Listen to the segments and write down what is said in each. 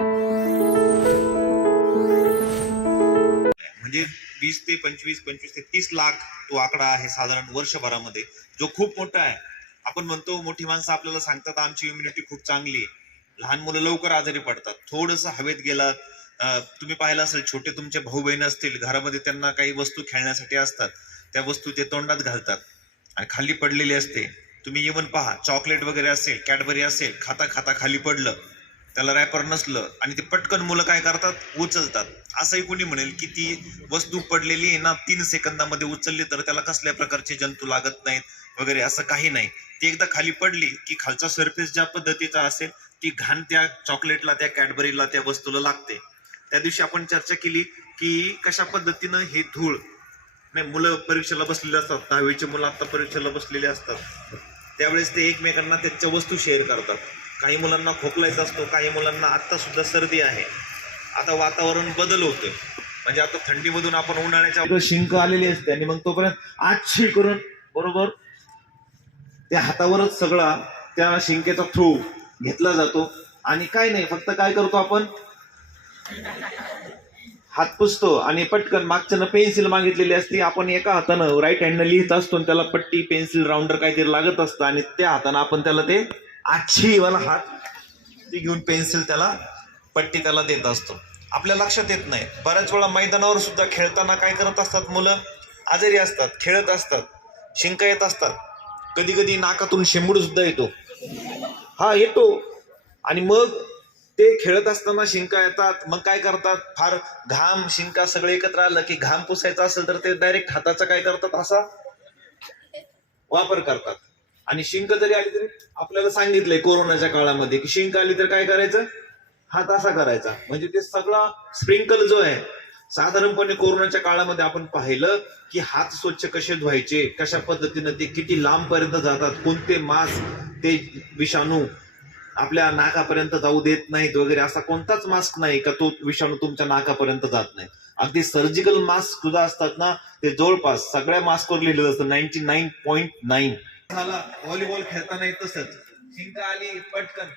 म्हणजे वीस ते पंचवीस पंचवीस ते तीस लाख तो आकडा आहे साधारण वर्षभरामध्ये जो खूप मोठा आहे. आपण म्हणतो मोठी माणसं आपल्याला सांगतात आमची इम्युनिटी खूप चांगली आहे. लहान मुलं लवकर आजारी पडतात. थोडस हवेत गेलात तुम्ही पाहिलं असेल छोटे तुमचे भाऊ बहीण असतील घरामध्ये त्यांना काही वस्तू खेळण्यासाठी असतात त्या वस्तू ते तोंडात घालतात आणि खाली पडलेली असते. तुम्ही इवन पहा चॉकलेट वगैरे असेल कॅडबरी असेल खाता खाता खाली पडलं. त्याला रॅपर नसलं आणि ते पटकन मुलं काय करतात? उचलतात. असंही कोणी म्हणेल की ती वस्तू पडलेली आहे ना तीन सेकंदामध्ये उचलली तर त्याला कसल्या प्रकारचे जंतू लागत नाहीत वगैरे असं काही नाही. ती एकदा खाली पडली की खालचा सरफेस ज्या पद्धतीचा असेल ती घाण त्या चॉकलेटला त्या कॅडबरीला त्या वस्तूला लागते. त्या दिवशी आपण चर्चा केली की कशा पद्धतीनं हे धूळ नाही मुलं परीक्षेला बसलेले असतात दहावीचे मुलं आता परीक्षेला बसलेले असतात. त्यावेळेस ते एकमेकांना त्याच्या वस्तू शेअर करतात. काही मुलांना खोकलायचा असतो काही मुलांना आत्तासुद्धा सर्दी आहे. आता वातावरण बदल होतोय. म्हणजे आता थंडीमधून आपण उन्हाळ्याच्या शिंक आलेली असते आणि मग तोपर्यंत आच्छी करून बरोबर? त्या हातावरच सगळा त्या शिंकेचा थ्रू घेतला जातो. आणि काय नाही फक्त काय करतो आपण? हात पुसतो आणि पटकन मागच्यानं पेन्सिल मागितलेली असते आपण एका हातानं राईट हँडनं लिहित असतो आणि त्याला पट्टी पेन्सिल राऊंडर काहीतरी लागत असतं आणि त्या हातानं आपण त्याला ते आच्छीवाला हात ती घेऊन पेन्सिल त्याला पट्टी त्याला देत असतो. आपल्या लक्षात येत नाही. बऱ्याच वेळा मैदानावर सुद्धा खेळताना काय करत असतात मुलं? आजारी असतात खेळत असतात शिंका येत असतात. कधी कधी नाकातून शेंबूड सुद्धा येतो. हा येतो. आणि मग ते खेळत असताना शिंका येतात. मग काय करतात? फार घाम शिंका सगळे एकत्र आलं की घाम पुसायचा असेल तर ते डायरेक्ट हाताचा काय करतात? असा वापर करतात. आणि शिंक जरी आली तरी आपल्याला सांगितलंय कोरोनाच्या काळामध्ये की शिंक आली तर काय करायचं? हात असा करायचा. म्हणजे ते सगळा स्प्रिंकल जो आहे साधारणपणे कोरोनाच्या काळामध्ये आपण पाहिलं की हात स्वच्छ कसे धुवायचे कशा पद्धतीनं ते किती लांब पर्यंत जातात कोणते मास्क ते विषाणू आपल्या नाकापर्यंत जाऊ देत नाहीत वगैरे असा कोणताच मास्क नाही का तो विषाणू तुमच्या नाकापर्यंत जात नाही. अगदी सर्जिकल मास्क सुद्धा असतात ना ते जवळपास सगळ्या मास्कवर लिहिलेलं असतं नाईन्टी नाईन पॉईंट नाईन झाला व्हॉलीबॉल खेळताना तसंच. शिंका आली पटकन.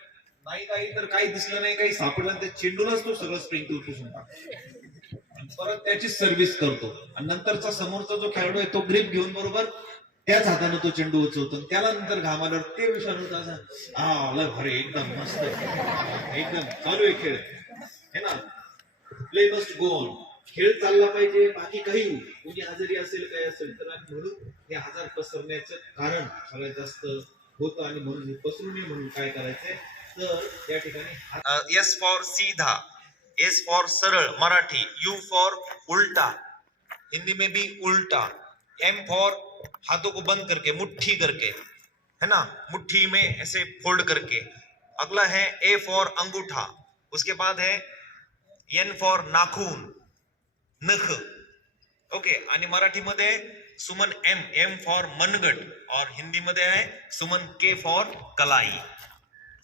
नाही काही तर काही दिसलं नाही काही सापडलं ते चेंडूलाच तो सगळं स्प्रिंकल पुसून आणि परत त्याची सर्व्हिस करतो. आणि नंतरचा समोरचा जो खेळाडू आहे तो ग्रीप घेऊन बरोबर त्याच हाताने तो चेंडू उचलतो. त्याला नंतर घामाल्यावर ते विषाणू हा भारी एकदम मस्त एकदम चालू आहे खेळ. है ना? प्ले मस्ट गो ऑन खेळ चालला पाहिजे, बाकी काही आजारी आजार पसरण्याचं कारण सगळ्यात जास्त पसरू एस फॉर सीधा. S for Marathi. U for उल्टा. हिंदी में भी उल्टा. एम फॉर हाथों को बंद करके, मुट्ठी करके. है ना? मुट्ठी में ऐसे फोल्ड करके. अगला है ए फॉर अंगूठा. उसके बाद है एन फॉर नाखून. नख. ओके आणि मराठीमध्ये सुमन एम एम फॉर मनगट और हिंदीमध्ये आहे सुमन के फॉर कलाई.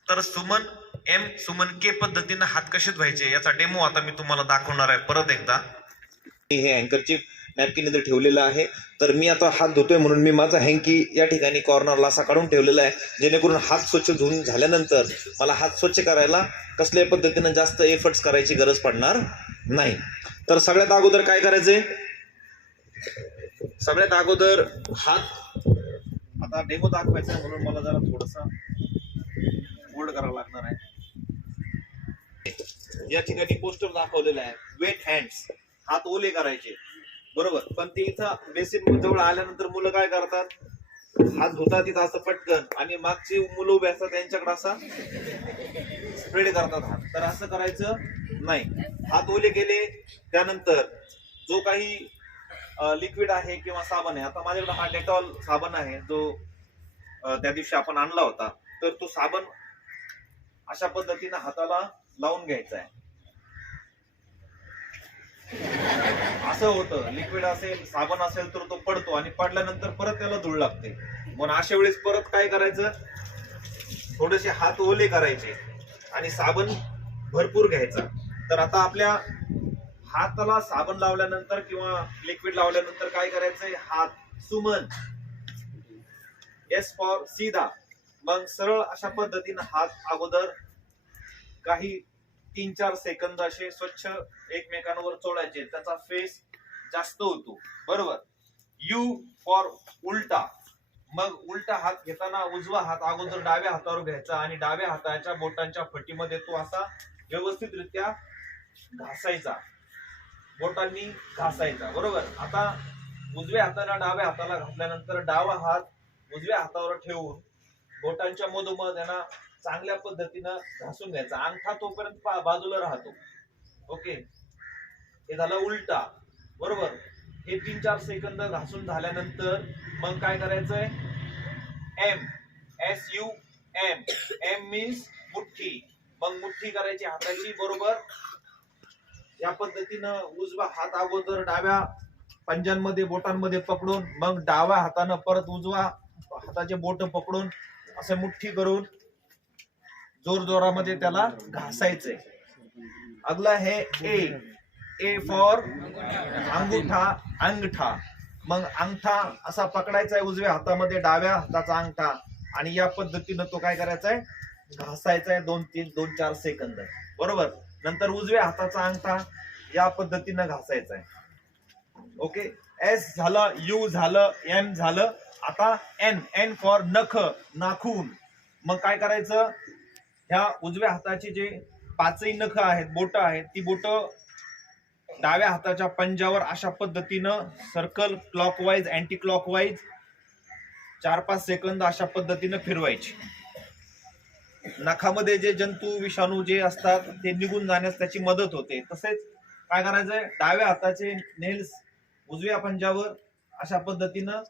तर सुमन एम सुमन के पद्धतीनं हात कसे धुवायचे याचा डेमो आता मी तुम्हाला दाखवणार आहे परत एकदा. हे अँकरची नॅपकिन इथे ठेवलेलं आहे. तर मी आता हात धुतोय म्हणून मी माझा हँकी या ठिकाणी कॉर्नरला असा काढून ठेवलेला आहे. जेणेकरून हात स्वच्छ धुवून झाल्यानंतर मला हात स्वच्छ करायला कसल्याही पद्धतीनं जास्त एफर्ट्स करायची गरज पडणार नाही. तर सगळ्यात अगोदर काय करायचंय? सगळ्यात अगोदर हात आता डेमो दाखवायचा आहे म्हणून मला जरा थोडसा होल्ड करावं लागणार आहे. या ठिकाणी पोस्टर दाखवलेलं आहे. वेट हँड्स हात ओले करायचे. बरोबर. पण ते इथं बेसिन जवळ आल्यानंतर मुलं काय करतात? हात धुतात तिथं असं पटकन. आणि मागची मुलं उभे असतात त्यांच्याकडे असा स्प्रेड करतात हात. तर असं करायचं. नाही. हात ओले गेले त्यानंतर जो काही लिक्विड आहे किंवा साबण आहे आता माझ्याकडे हा डेटॉल साबण आहे जो त्या दिवशी आपण आणला होता तर तो साबण अशा पद्धतीनं हाताला लावून घ्यायचा आहे. असं होतं लिक्विड असेल साबण असेल तर तो पडतो आणि पडल्यानंतर परत त्याला धूळ लागते. म्हणून अशा वेळेस परत काय करायचं? थोडेसे हात ओले करायचे आणि साबण भरपूर घ्यायचा. तर आता आपल्या हाताला साबण लावल्यानंतर किंवा लिक्विड लावल्यानंतर काय करायचंय? हात सुमन. एस फॉर सीधा. मग सरळ अशा पद्धतीनं हात अगोदर काही तीन चार सेकंद असे स्वच्छ एकमेकांवर चोळायचे. त्याचा फेस जास्त होतो. बरोबर? यू फॉर उलटा. मग उलटा हात घेताना उजवा हात अगोदर डाव्या हातावर घ्यायचा आणि डाव्या हाताच्या बोटांच्या फटीमध्ये तो असा व्यवस्थितरित्या घासायचा. बोटांनी घासायचा. बरोबर? आता उजव्या हाताला डाव्या हाताला घातल्यानंतर डावा हात उजव्या हातावर ठेवून बोटांच्या मधोमध यांना चांगल्या पद्धतीनं घासून घ्यायचा. अंगठा तोपर्यंत बाजूला राहतो. ओके? हे झालं उलटा. बरोबर? हे तीन चार सेकंद घासून झाल्यानंतर मग काय करायचंय? M S U M M means मुठ्ठी. मग मुठ्ठी करायची हाताची. बरोबर? या पद्धतीनं उजवा हात अगोदर डाव्या पंजांमध्ये बोटांमध्ये पकडून मग डाव्या हातानं परत उजवा हाताचे बोट पकडून असे मुठ्ठी करून जोर जोरामध्ये त्याला घासायचंय. अगला हे ए ए फॉर अंगुठा अंगठा. मग अंगठा असा पकडायचा आहे उजव्या हातामध्ये डाव्या हाताचा अंगठा. आणि या पद्धतीनं तो काय करायचा आहे घासायचा आहे दोन तीन दोन चार सेकंद. बरोबर? नंतर उजव्या हाताचा अंगठा या पद्धतीनं घासायचा आहे. ओके? एस झालं यू झालं एम झालं. आता एन एन फॉर नख नाखून. मग काय करायचं? ह्या उजव्या हाताचे जे पाचही नख आहेत बोट आहेत ती बोट डाव्या हाताच्या पंजावर अशा पद्धतीनं सर्कल क्लॉकवाईज अँटी क्लॉकवाईज चार पाच सेकंद अशा पद्धतीनं फिरवायची. नखामध्ये जे जंतू विषाणू जे असतात ते निघून जाण्यास त्याची मदत होते. तसेच काय करायचंय? डाव्या हाताचे नेल्स उजव्या पंजावर अशा पद्धतीनं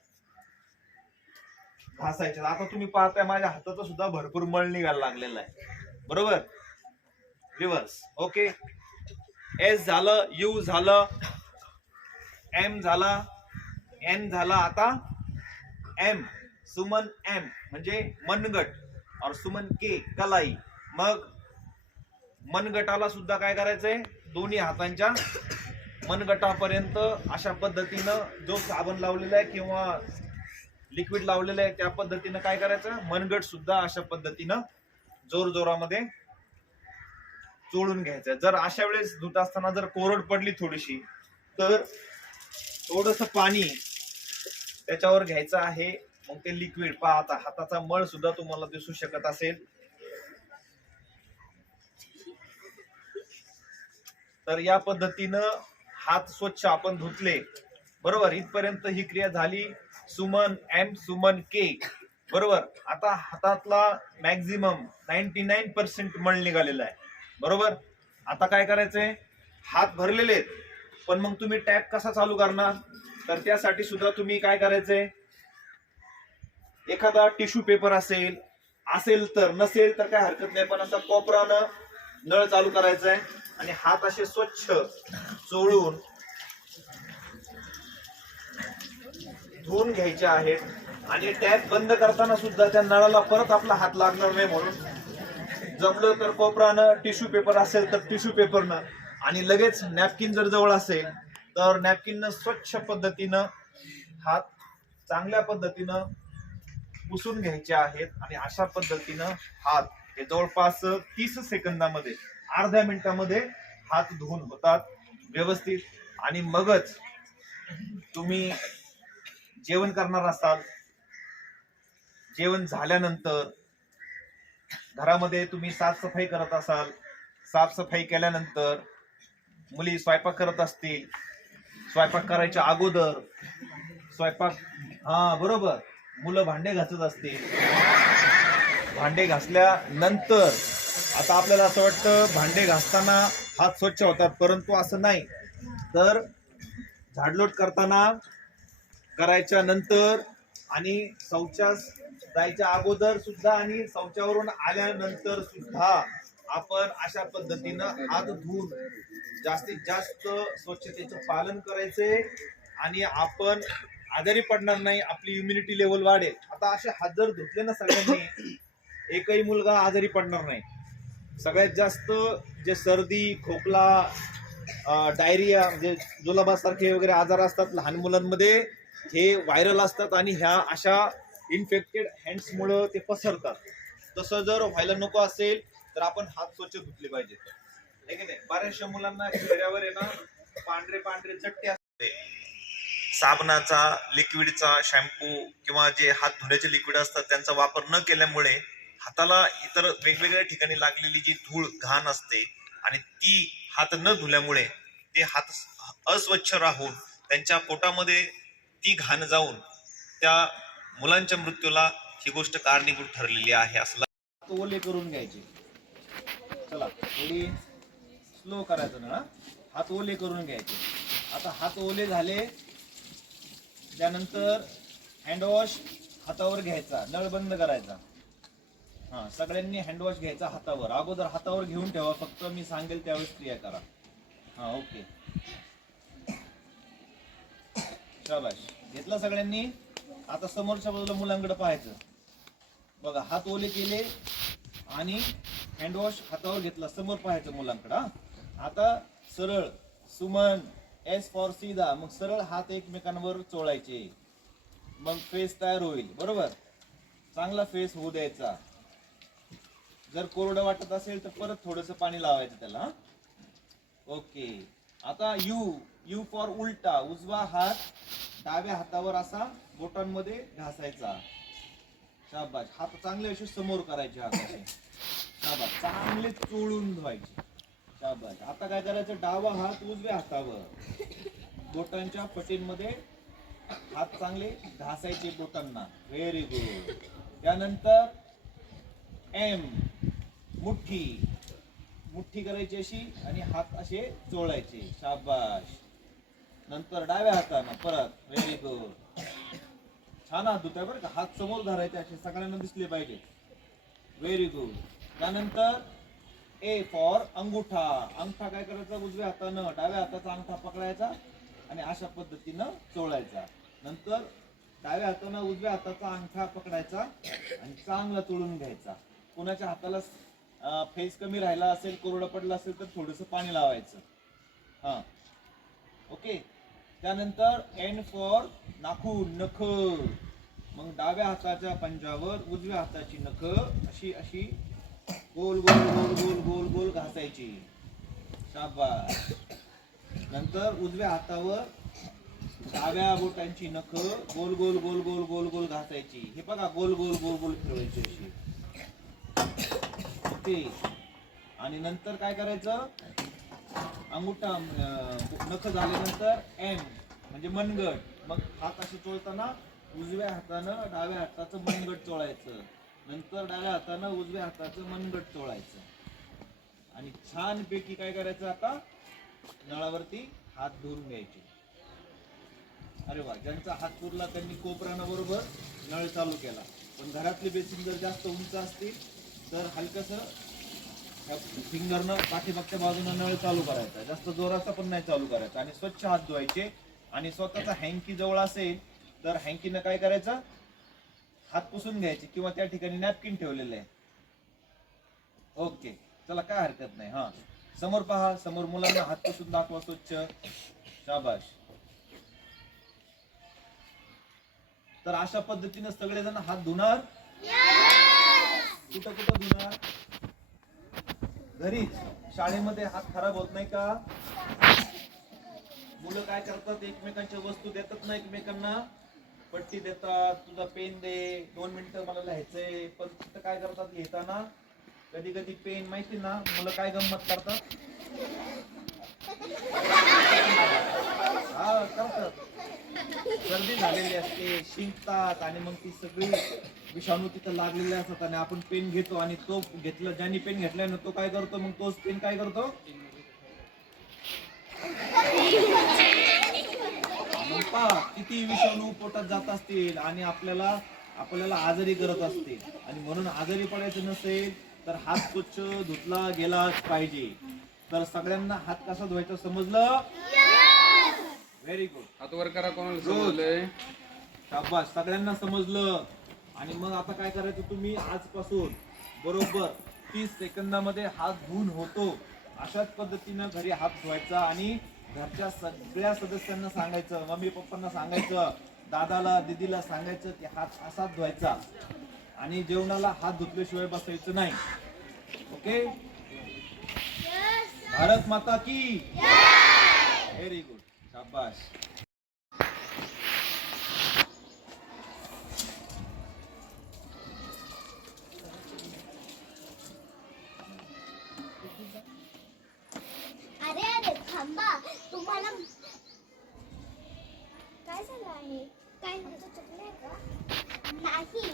घासायचे. आता तुम्ही पाहताय माझ्या हाताचं सुद्धा भरपूर मळ निघायला लागलेला आहे. बरोबर? रिव्हर्स ओके एस झालं यू झालं एम झाला एन झाला. आता एम सुमन एम म्हणजे मनगट. और सुमन के कलाई। मग मनगटाला सुद्धा काय करायचंय? दोन्ही हातांच्या मनगटापर्यंत अशा पद्धतीनं जो साबण लावलेला आहे किंवा लिक्विड लावलेलं आहे त्या पद्धतीनं काय करायचं? मनगट सुद्धा अशा पद्धतीनं जोर जोरामध्ये चोळून घ्यायचं जर अशा वेळेस धुत असताना जर कोरड पडली थोडीशी तर थोडस पाणी त्याच्यावर घ्यायचं आहे. मग ते लिक्विड पहा आता हाताचा मळ सुद्धा तुम्हाला दिसू शकत असेल. तर या पद्धतीनं हात स्वच्छ आपण धुतले. बरोबर? इथपर्यंत ही क्रिया झाली सुमन एम सुमन के बरोबर? आता हातातला मॅक्झिमम नाईन्टी नाईन पर्सेंट मळ निघालेला आहे. बरोबर? आता काय करायचंय? हात भरलेले आहेत. पण मग तुम्ही टॅप कसा चालू करणार? तर त्यासाठी सुद्धा तुम्ही काय करायचंय? एखादा टिश्यू पेपर असेल असेल तर नसेल तर काय हरकत नाही पण असा कोपरानं नळ चालू करायचा आहे आणि हात असे स्वच्छ चोळून धुवून घ्यायचे आहेत आणि टॅप बंद करताना सुद्धा त्या नळाला परत आपला हात लागणार नाही म्हणून. जमलं तर कोपरानं टिश्यू पेपर असेल तर टिश्यू पेपरनं आणि लगेच नॅपकिन जर जवळ असेल तर नॅपकिननं स्वच्छ पद्धतीनं हात चांगल्या पद्धतीनं पुसून घ्यायचे आहेत आणि अशा पद्धतीनं हात हे जवळपास तीस सेकंदामध्ये अर्ध्या मिनिटामध्ये हात धुवून होतात व्यवस्थित. आणि मगच तुम्ही जेवण करणार असाल जेवण झाल्यानंतर घरामध्ये तुम्ही साफसफाई करत असाल साफसफाई केल्यानंतर मुली स्वयंपाक करत असतील स्वयंपाक करायच्या अगोदर स्वयंपाक हा बरोबर. मुलं भांडे घासत असतील. भांडे घासल्यानंतर आता आपल्याला असं वाटतं भांडे घासताना हात स्वच्छ होतात परंतु असं नाही. तर झाडलोट करताना करायच्या नंतर आणि शौचास जायच्या अगोदर सुद्धा आणि शौचावरून आल्यानंतर सुद्धा आपण अशा पद्धतीनं हात धुवून जास्तीत जास्त स्वच्छतेचं पालन करायचे आणि आपण आजारी पडणार नाही आपली इम्युनिटी लेवल वाढेल. आता असे हात जर धुतले ना सगळ्यांनी एकही मुलगा आजारी पडणार नाही. सगळ्यात जास्त जे सर्दी खोकला डायरिया म्हणजे जुलाबासारखे वगैरे आजार असतात लहान मुलांमध्ये हे व्हायरल असतात आणि ह्या अशा इन्फेक्टेड हँड्समुळं ते पसरतात. तसं जर व्हायला नको असेल तर आपण हात स्वच्छ धुतले पाहिजेत. नाही? बऱ्याचशा मुलांना चेहऱ्यावर आहे ना पांढरे पांढरे चट्टे असते साबणाचा लिक्विडचा शॅम्पू किंवा जे हात धुण्याचे लिक्विड असतात त्यांचा वापर न केल्यामुळे हाताला इतर वेगवेगळ्या ठिकाणी लागलेली जी धूळ घाण असते आणि ती हात न धुल्यामुळे ते हात अस्वच्छ राहून त्यांच्या पोटामध्ये ती घाण जाऊन त्या मुलांच्या मृत्यूला ही गोष्ट कारणीभूत ठरलेली आहे असं हात ओले करून घ्यायचे. चला थोडी स्लो करायचं ना हात ओले करून घ्यायचे. आता हात ओले झाले त्यानंतर हँडवॉश हातावर घ्यायचा नळ बंद करायचा. हा सगळ्यांनी हँडवॉश घ्यायचा हातावर. अगोदर हातावर घेऊन ठेवा फक्त मी सांगेल त्यावेळेस क्रिया करा. हा ओके. शाबाश घेतला सगळ्यांनी? आता समोरच्या बाजूला मुलांकडे पाहायचं. बघा हात ओले केले आणि हँडवॉश हातावर घेतला. समोर पाहायचं मुलांकडं हा. आता सरळ सुमन एस फॉर सीधा. मग सरळ हात एकमेकांवर चोळायचे. मग फेस तयार होईल. बरोबर? चांगला फेस होऊ द्यायचा. जर कोरडं वाटत असेल तर परत थोडस पाणी लावायचं त्याला ओके. आता यू यू फॉर उलटा. उजवा हात डाव्या हातावर असा बोटांमध्ये घासायचा. शाबाश हात चांगले असे समोर करायचे हात असे शाबाश चांगले चोळून धुवायचे. शाबाश आता काय करायचं? डावा हात उजव्या हातावर. बोटांच्या पटींमध्ये हात चांगले घासायचे बोटांना. व्हेरी गुड त्यानंतर एम मुठ्ठी. मुठ्ठी करायची अशी आणि हात असे चोळायचे. शाबाश नंतर डाव्या हातानं परत. व्हेरी गुड छान हात धुताय बरं का. हात समोर धरायचे असे सगळ्यांना दिसले पाहिजे. व्हेरी गुड त्यानंतर ए फॉर अंगुठा. अंगठा काय करायचा? उजव्या हातानं डाव्या हाताचा अंगठा पकडायचा आणि अशा पद्धतीनं चोळायचा. नंतर डाव्या हातानं उजव्या हाताचा अंगठा पकडायचा आणि चांगला चोळून घ्यायचा. कोणाच्या हाताला फेस कमी राहिला असेल कोरडं पडलं असेल तर थोडस पाणी लावायचं. हा. ओके? त्यानंतर एन फॉर नाखून नख. मग डाव्या हाताच्या पंजावर उजव्या हाताची नख अशी अशी गोल गोल गोल गोल गोल गोल घासायची शाबास नंतर उजव्या हातावर डाव्या बोटांची नख गोल गोल गोल गोल गोल गोल घासायची हे बघा गोल गोल गोल गोल फिरवायची अशी ओके आणि नंतर काय करायचं अंगुठा नख झाल्यानंतर एम म्हणजे मनगट मग हात असे चोळताना उजव्या हातानं डाव्या हाताचं मनगट चोळायचं नंतर डाव्या हातानं उजव्या हाताचं मनगट चोळायचं. आणि छान पैकी काय करायचं आता? नळावरती हात धुवून घ्यायचे. अरे वा ज्यांचा हात पुरला त्यांनी कोपरानं बरोबर नळ चालू केला. पण घरातले बेसिन जर जास्त उंच असतील तर हलकसं फिंगरनं पाठीमागच्या बाजूनं नळ चालू करायचा. जास्त जोराचा पण नाही चालू करायचा. आणि स्वच्छ हात धुवायचे. आणि स्वतःचा हँकी जवळ असेल तर हँकीनं काय करायचं? हात पुसून घ्यायचे किंवा त्या ठिकाणी नॅपकिन ठेवलेलं आहे. ओके चला काय हरकत नाही. हा. समोर पहा. समोर मुलांना हात पुसून दाखवा स्वच्छ. शाबाश तर अशा पद्धतीने सगळेजण हात धुणार? कुठं कुठं धुणार? घरीच. शाळेमध्ये हात खराब होत नाही का? मुलं काय करतात? एकमेकांच्या वस्तू देतात ना एकमेकांना? पट्टी देतात तुझा पेन दे दोन मिनिटं मला लिहायचंय पण तिथं काय करतात लिहिताना कधी कधी पेन माहिती ना मुलं काय गंमत करतात? हा करतात. सर्दी झालेली असते शिंकतात आणि मग ती सगळी विषाणू तिथं लागलेले असतात आणि आपण पेन घेतो आणि तो घेतला ज्यांनी पेन घेतलाय ना तो काय करतो? मग तोच पेन काय करतो? पहा किती विषाणू पोटात जात असतील आणि आपल्याला आपल्याला आजारी करत असतील. आणि म्हणून आजारी पडायचं नसेल तर हात स्वच्छ धुतला गेलाच पाहिजे. तर सगळ्यांना हात कसा धुवायचा समजलं? व्हेरी गुड हात वर करा कोणाला. समजलंय? शाबास. सगळ्यांना समजलं. आणि मग आता काय करायचं तुम्ही आजपासून? बरोबर तीस सेकंदामध्ये हात धुवून होतो. अशाच पद्धतीनं घरी हात धुवायचा आणि घरच्या सगळ्या सदस्यांना सांगायचं मम्मी पप्पांना सांगायचं दादाला दीदीला सांगायचं की हात असाच धुवायचा. आणि जेवणाला हात धुतल्याशिवाय बसायचं नाही. ओके? भारत माता की व्हेरी गुड शाबाश अरे अरे थांबा तुम्हाला काय झालं आहे काय तुमचं चुकलंय का नाही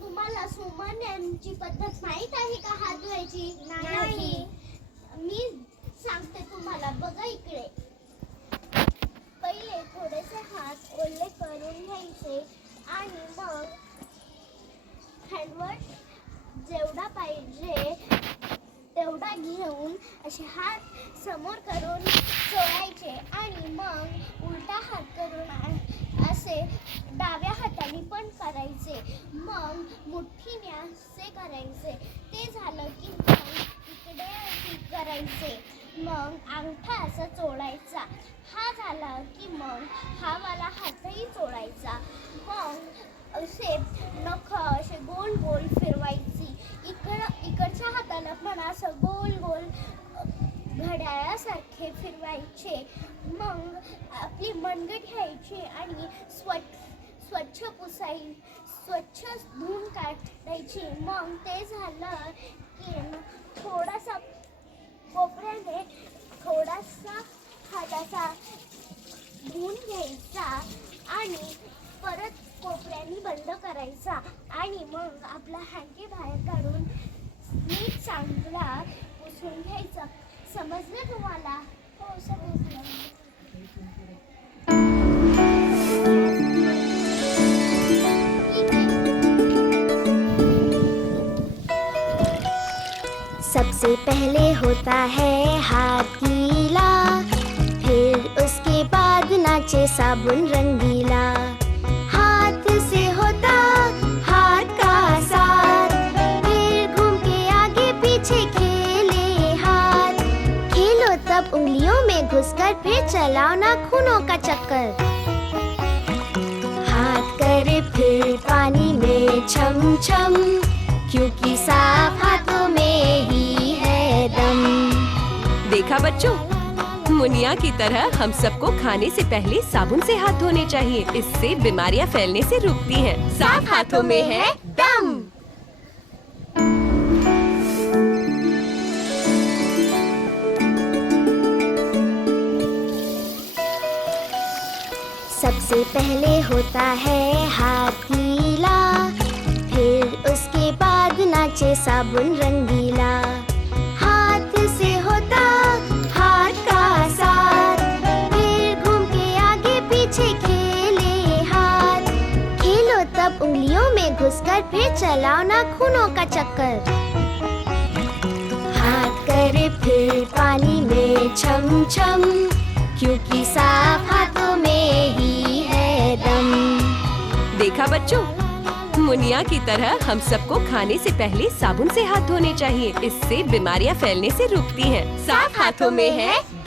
तुम्हाला सुमन यांची पद्धत माहीत आहे का हात धुवायची नाही मी सांगते तुम्हाला बघा इकडे पहिले थोडेसे हात ओले करून घ्यायचे आणि मग हँडवॉश जेवढा पाहिजे तेवढा घेऊन असे हात समोर करून चोळायचे आणि मग उलटा हात करून असे डाव्या हाताने पण करायचे. मग मुठ्ठीने असे करायचे. ते झालं की मग इकडे करायचे. मग अंगठा असा चोळायचा. हा झाला की मग हा मला हातही चोळायचा. मग असे नख असे गोल गोल फिरवायची. इकड इकडच्या हाताला पण असं गोल गोल घड्याळासारखे फिरवायचे. मग आपली मनगट घ्यायची आणि स्वच्छ स्वच्छ पुसाई स्वच्छ धुवून काढायची. मग ते झालं की थोडासा कोपऱ्याने थोडासा हाताचा धुवून घ्यायचा आणि परत बंद करायचा आणि मग आपला बाहेर काढून नीट चांगला पुसून घ्यायचा. समजलं तुम्हाला? हो, समजलं. सबसे पहले होता है हाथ गीला, फिर उसके बाद नाचे साबुन रंगीला। घुसकर फिर चलाओ नाखूनों का चक्कर। हाथ करे फिर पानी में छम छम, क्योंकि साफ़ हाथों में ही है दम। देखा बच्चों? मुनिया की तरह हम सबको खाने से पहले साबुन से हाथ धोने चाहिए। इससे बीमारियाँ फैलने से रुकती हैं। साफ़ हाथों में है सबसे पहले होता है हाथ फिर उसके बाद नाचे साबुन रंगीला। हाथ से होता, हाथ का साथ फिर घूम के आगे पीछे खेले हाथ खेलो तब उंगलियों में घुसकर फिर चलाओ नाखूनों का चक्कर। हाथ करे फिर पानी में छम छम क्योंकि साफ़ हाथों देखा बच्चों? मुनिया की तरह हम सबको खाने से पहले साबुन से हाथ धोने चाहिए। इससे बीमारियां फैलने से रुकती हैं। साफ हाथों में है।